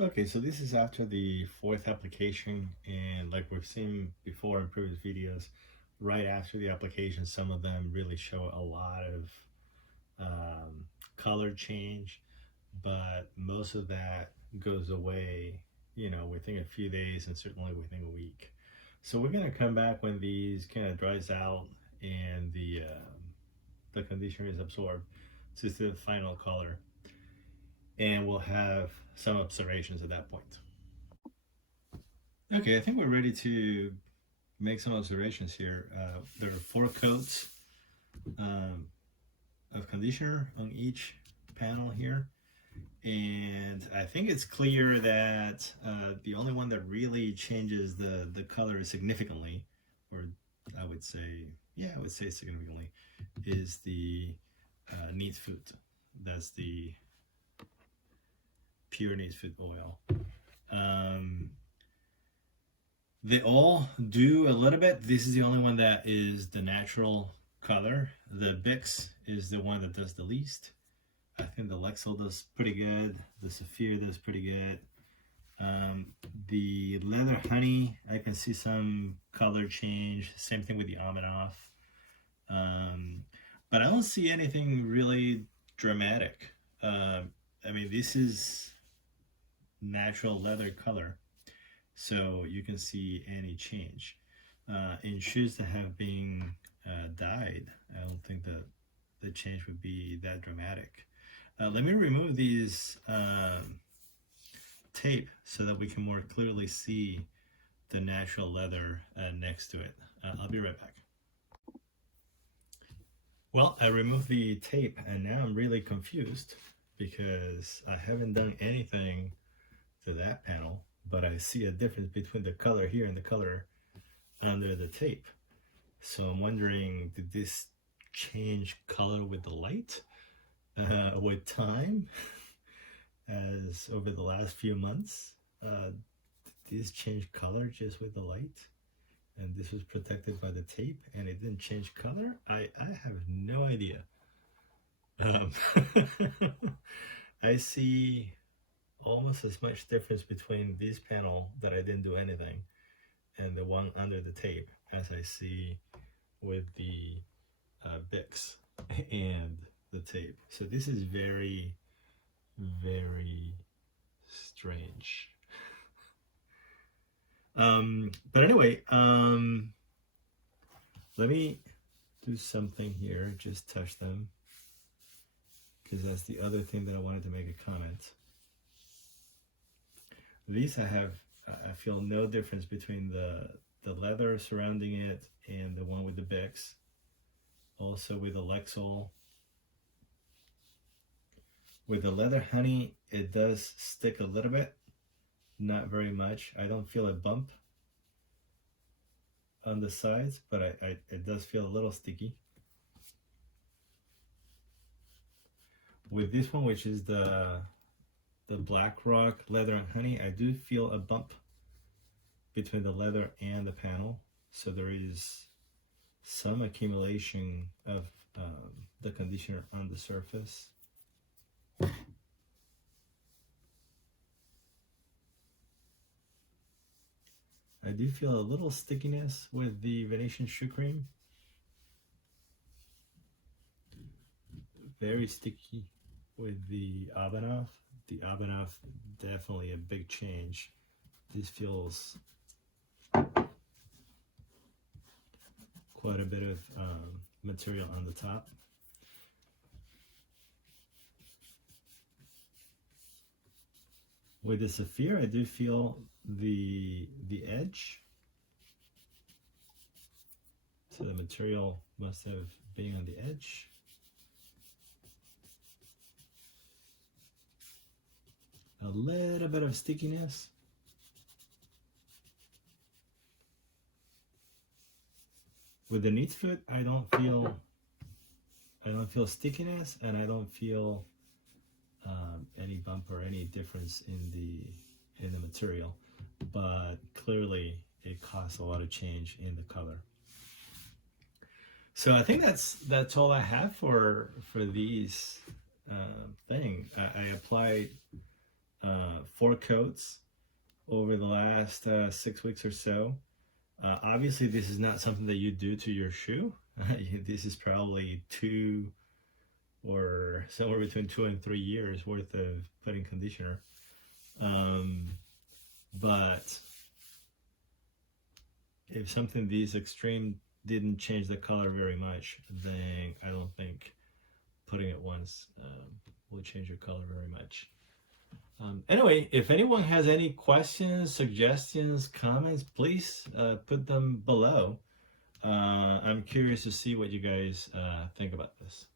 Okay, so this is after the fourth application, and like we've seen before in previous videos, right after the application, some of them really show a lot of color change, but most of that goes away, within a few days and certainly within a week. So we're gonna come back when these kind of dries out and the conditioner is absorbed to the final color, and we'll have some observations at that point. Okay, I think we're ready to make some observations here. There are 4 coats um, of conditioner on each panel here. And I think it's clear that the only one that really changes the color significantly, or I would say, yeah, I would say significantly, is the Neatsfoot. That's the pure Neatsfoot oil. Um, They all do a little bit. This is the only one that is the natural color. The Bix is the one that does the least. I think the Lexol does pretty good. The Saphir does pretty good. The leather honey, I can see some color change. Same thing with the Obenauf. But I don't see anything really dramatic. I mean, this is natural leather color, so you can see any change. In shoes that have been dyed, I don't think that the change would be that dramatic. Let me remove these tape so that we can more clearly see the natural leather next to it. I'll be right back. Well, I removed the tape and now I'm really confused because I haven't done anything to that panel, but I see a difference between the color here and the color under the tape. So I'm wondering, did this change color with the light with time as over the last few months? Did this change color just with the light? And this was protected by the tape and it didn't change color? I have no idea. Um, I see almost as much difference between this panel that I didn't do anything and the one under the tape as I see with the Bix and the tape. So this is very, very strange. But anyway, let me do something here, just touch them, because that's the other thing that I wanted to make a comment. These I feel no difference between the leather surrounding it and the one with the Bix. Also with the Lexol. With the leather honey, it does stick a little bit, not very much. I don't feel a bump on the sides, but it does feel a little sticky. With this one, which is the Black Rock leather and honey, I do feel a bump between the leather and the panel, so there is some accumulation of the conditioner on the surface. I do feel a little stickiness with the Venetian shoe cream. Very sticky with the Obenauf. The Obenauf, definitely a big change. This feels quite a bit of material on the top. With the Saphir, I do feel the edge. So the material must have been on the edge. A little bit of stickiness. With the Neatsfoot, I don't feel stickiness, and I don't feel any bump or any difference in the material, but clearly it caused a lot of change in the color. So I think that's all I have for these thing. I applied 4 coats over the last 6 weeks or so. Obviously, this is not something that you do to your shoe. This is probably 2 or somewhere between 2 and 3 years worth of putting conditioner. But if something this extreme didn't change the color very much, then I don't think putting it once will change your color very much. Anyway, if anyone has any questions, suggestions, comments, please put them below. I'm curious to see what you guys think about this.